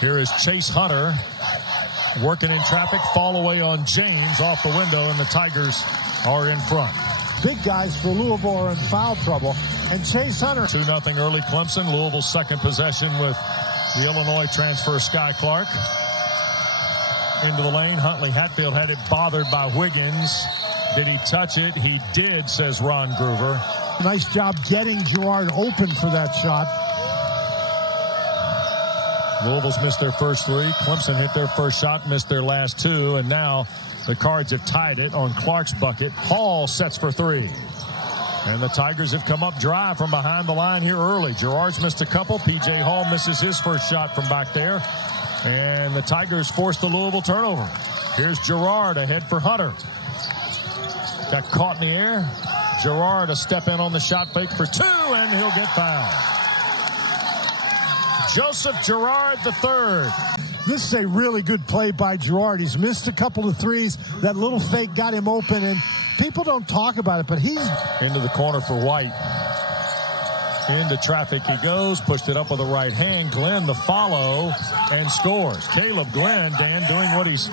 Here is Chase Hunter working in traffic. Fall away on James off the window, and the Tigers are in front. Big guys for Louisville are in foul trouble. And Chase Hunter. 2-0 early Clemson. Louisville's second possession with the Illinois transfer Sky Clark. Into the lane. Huntley Hatfield had it bothered by Wiggins. Did he touch it? He did, says Ron Groover. Nice job getting Girard open for that shot. Louisville's missed their first three. Clemson hit their first shot, missed their last two, and now the Cards have tied it on Clark's bucket. Hall sets for three. And the Tigers have come up dry from behind the line here early. Girard's missed a couple. P.J. Hall misses his first shot from back there. And the Tigers force the Louisville turnover. Here's Girard ahead for Hunter. Got caught in the air. Girard a step in on the shot fake for two, and he'll get fouled. Joseph Girard III. This is a really good play by Girard. He's missed a couple of threes. That little fake got him open, and people don't talk about it, but he's... Into the corner for White. Into traffic he goes, pushed it up with the right hand. Glenn the follow and scores. Caleb Glenn, Dan, doing what he's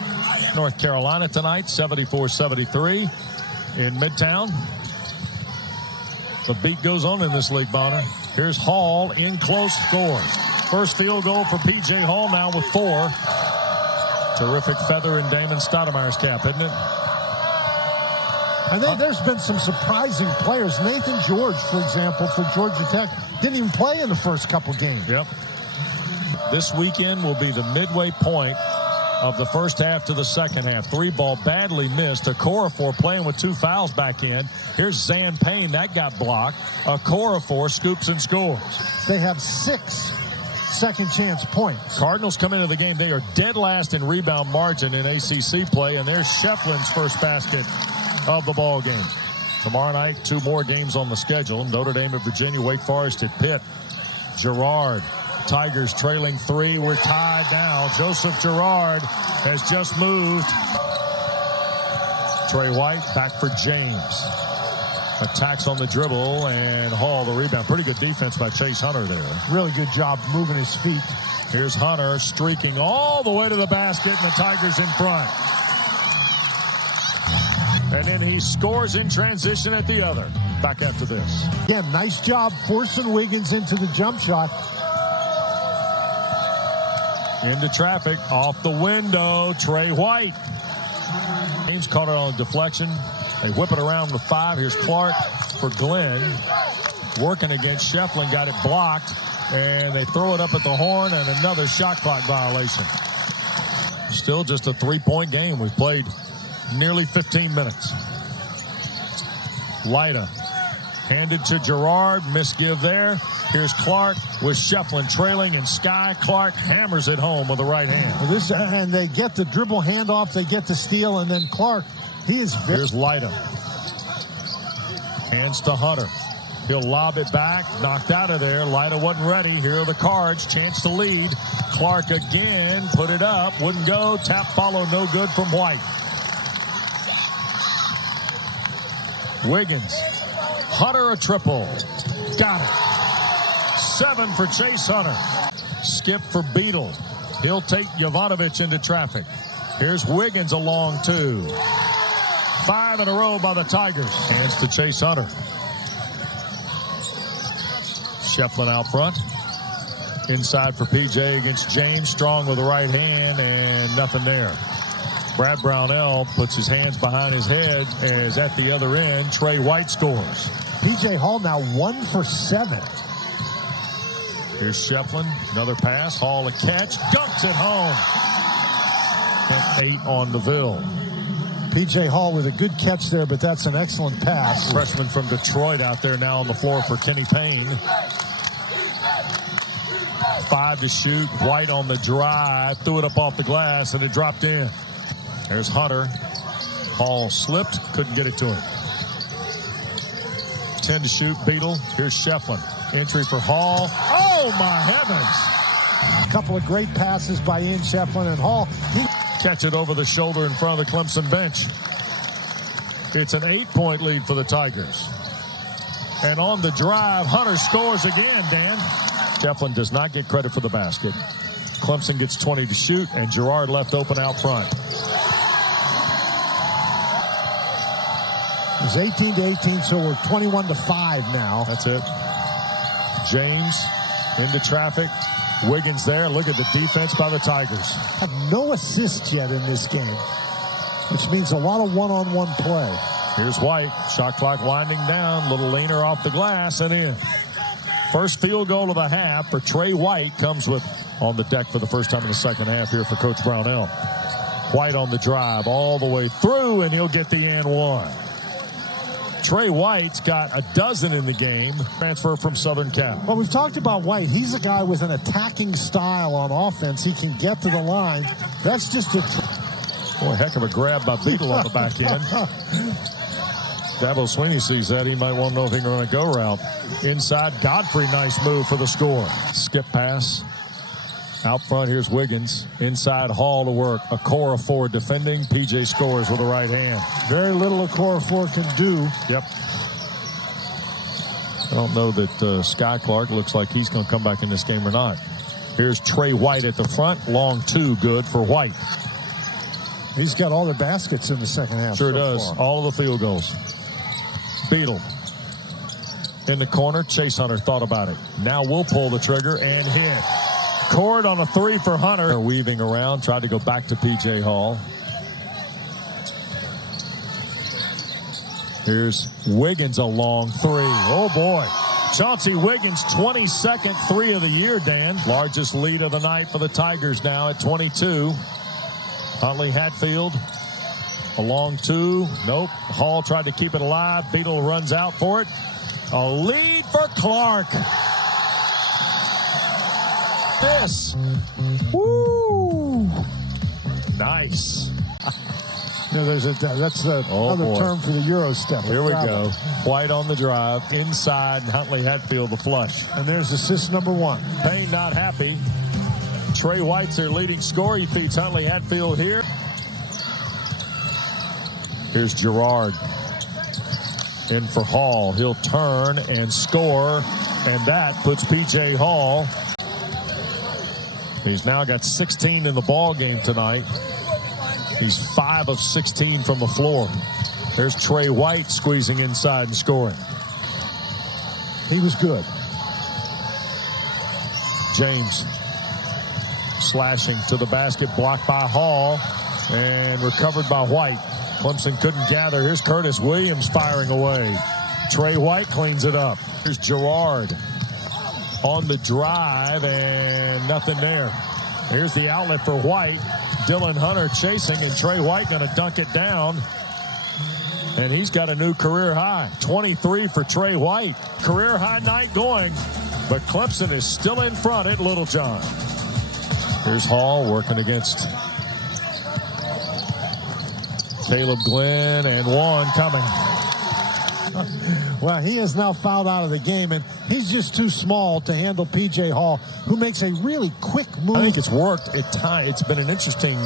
North Carolina tonight, 74-73 in Midtown. The beat goes on in this league, Bonner. Here's Hall in close, scores. First field goal for P.J. Hall now with 4. Terrific feather in Damon Stoudemire's cap, isn't it? And then there's been some surprising players. Nathan George, for example, for Georgia Tech, didn't even play in the first couple games. Yep. This weekend will be the midway point of the first half to the second half. 3-ball badly missed. Okorafor playing with 2 fouls back in. Here's Zan Payne. That got blocked. Okorafor scoops and scores. They have 6 second chance points. Cardinals come into the game. They are dead last in rebound margin in ACC play, and there's Shefflin's first basket of the ball game. Tomorrow night, 2 more games on the schedule. Notre Dame at Virginia, Wake Forest at Pitt. Girard, Tigers trailing 3. We're tied now. Joseph Girard has just moved. Tre White back for James. Attacks on the dribble, and Hall the rebound. Pretty good defense by Chase Hunter there. Really good job moving his feet. Here's Hunter streaking all the way to the basket, and the Tigers in front. And then he scores in transition at the other. Back after this. Again, nice job forcing Wiggins into the jump shot. Into traffic, off the window, Tre White. James caught it on a deflection. They whip it around with 5. Here's Clark for Glenn. Working against Shefflin, got it blocked. And they throw it up at the horn, and another shot clock violation. Still just a 3-point game. We've played nearly 15 minutes. Lida handed to Girard. Misgive there. Here's Clark with Shefflin trailing, and Sky Clark hammers it home with the right hand. And they get the dribble handoff. They get the steal, and then Clark, he is very... Here's Lida. Hands to Hunter. He'll lob it back. Knocked out of there. Lida wasn't ready. Here are the Cards. Chance to lead. Clark again. Put it up. Wouldn't go. Tap follow. No good from White. Wiggins. Hunter a triple. Got it. 7 for Chase Hunter. Skip for Beadle. He'll take Jovanovic into traffic. Here's Wiggins a long 2. 5 in a row by the Tigers. Hands to Chase Hunter. Shefflin out front. Inside for P.J. against James. Strong with the right hand, and nothing there. Brad Brownell puts his hands behind his head as at the other end, Tre White scores. P.J. Hall now 1 for 7. Here's Shefflin. Another pass. Hall a catch. Dunks it home. 8 on DeVille. P.J. Hall with a good catch there, but that's an excellent pass. Freshman from Detroit out there now on the floor for Kenny Payne. 5 to shoot. White on the drive. Threw it up off the glass, and it dropped in. There's Hunter. Hall slipped. Couldn't get it to him. 10 to shoot. Beadle. Here's Shefflin. Entry for Hall. Oh, my heavens. A couple of great passes by Ian Shefflin, and Hall. Catch it over the shoulder in front of the Clemson bench. It's an 8-point lead for the Tigers. And on the drive, Hunter scores again, Dan. Shefflin does not get credit for the basket. Clemson gets 20 to shoot, and Girard left open out front. It's 18-18, so we're 21-5 now. That's it. James into traffic. Wiggins there. Look at the defense by the Tigers. Have no assists yet in this game, which means a lot of one-on-one play. Here's White. Shot clock winding down. Little leaner off the glass and in. First field goal of the half for Tre White comes with on the deck for the first time in the second half here for Coach Brownell. White on the drive all the way through, and he'll get the and one. Tre White's got a dozen in the game. Transfer from Southern Cal. Well, we've talked about White. He's a guy with an attacking style on offense. He can get to the line. That's just a... Boy, heck of a grab by Beadle on the back end. Dabo Sweeney sees that. He might want to know if he can run a go route. Inside, Godfrey, nice move for the score. Skip pass. Out front, here's Wiggins. Inside, Hall to work. A core of four defending. PJ scores with the right hand. Very little a core of four can do. Yep. I don't know that Sky Clark looks like he's going to come back in this game or not. Here's Tre White at the front. Long two, good for White. He's got all the baskets in the second half. Sure does. Far. All of the field goals. Beadle in the corner. Chase Hunter thought about it. Now we'll pull the trigger and hit. Cord on a three for Hunter. Weaving around, tried to go back to P.J. Hall. Here's Wiggins, a long three. Oh, boy. Chauncey Wiggins, 22nd three of the year, Dan. Largest lead of the night for the Tigers now at 22. Huntley Hatfield, a long two. Nope. Hall tried to keep it alive. Beadle runs out for it. A lead for Clark. This. Woo! Nice. That's the other term for the Euro step. Here we go. White on the drive. Inside, Huntley Hatfield the flush. And there's assist number one. Payne not happy. Tre White's their leading scorer. He feeds Huntley Hatfield here. Here's Girard. In for Hall. He'll turn and score. And that puts P.J. Hall. He's now got 16 in the ball game tonight. He's 5 of 16 from the floor. There's Tre White squeezing inside and scoring. He was good. James slashing to the basket, blocked by Hall and recovered by White. Clemson couldn't gather. Here's Curtis Williams firing away. Tre White cleans it up. Here's Girard on the drive and nothing there. Here's the outlet for White. Dylan Hunter chasing, and Tre White going to dunk it down. And he's got a new career high. 23 for Tre White. Career high night going, but Clemson is still in front at Littlejohn. Here's Hall working against Caleb Glenn, and one coming. Well, he is now fouled out of the game, and he's just too small to handle P.J. Hall, who makes a really quick move. I think it's worked at times. It's been an interesting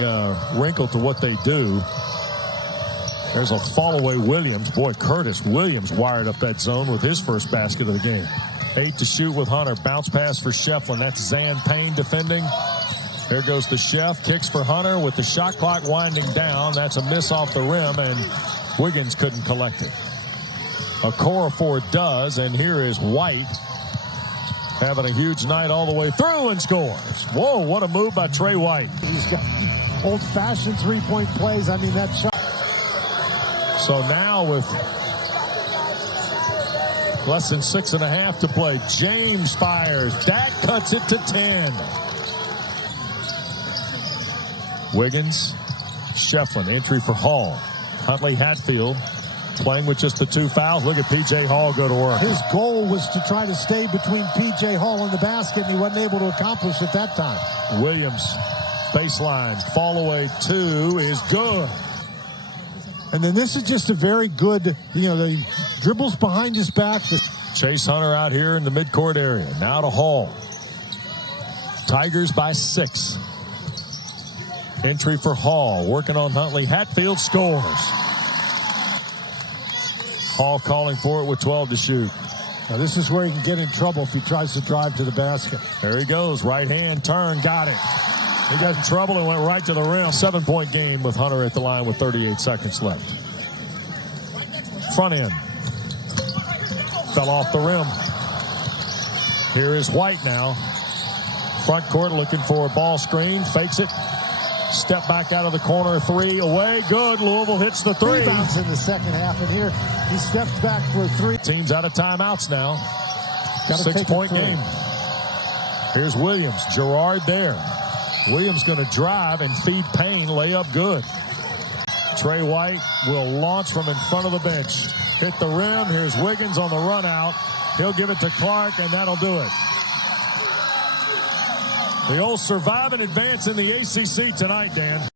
wrinkle to what they do. There's a fall-away Williams. Boy, Curtis Williams wired up that zone with his first basket of the game. 8 to shoot with Hunter. Bounce pass for Shefflin. That's Zan Payne defending. There goes the Chef. Kicks for Hunter with the shot clock winding down. That's a miss off the rim, and Wiggins couldn't collect it. A core of four does, and here is White having a huge night all the way through and scores. Whoa, what a move by Tre White. He's got old-fashioned three-point plays. I mean, that shot. So now with less than 6.5 to play, James fires. Dak cuts it to 10. Wiggins, Shefflin, entry for Hall. Huntley Hatfield playing with just the 2 fouls. Look at P.J. Hall go to work. His goal was to try to stay between P.J. Hall and the basket, and he wasn't able to accomplish it that time. Williams, baseline, fall away 2 is good. And then this is just a very good, the dribbles behind his back. Chase Hunter out here in the midcourt area. Now to Hall. Tigers by 6. Entry for Hall. Working on Huntley. Hatfield scores. Hall calling for it with 12 to shoot. Now this is where he can get in trouble if he tries to drive to the basket. There he goes. Right hand turn. Got it. He got in trouble and went right to the rim. 7-point game with Hunter at the line with 38 seconds left. Front end. Fell off the rim. Here is White now. Front court looking for a ball screen. Fakes it. Step back out of the corner. 3 away. Good. Louisville hits the 3. Rebounds in the second half. And here he steps back for a 3. Team's out of timeouts now. 6-point game. Here's Williams. Gerard there. Williams going to drive and feed Payne. Layup good. Tre White will launch from in front of the bench. Hit the rim. Here's Wiggins on the run out. He'll give it to Clark, and that'll do it. The old survive and advance in the ACC tonight, Dan.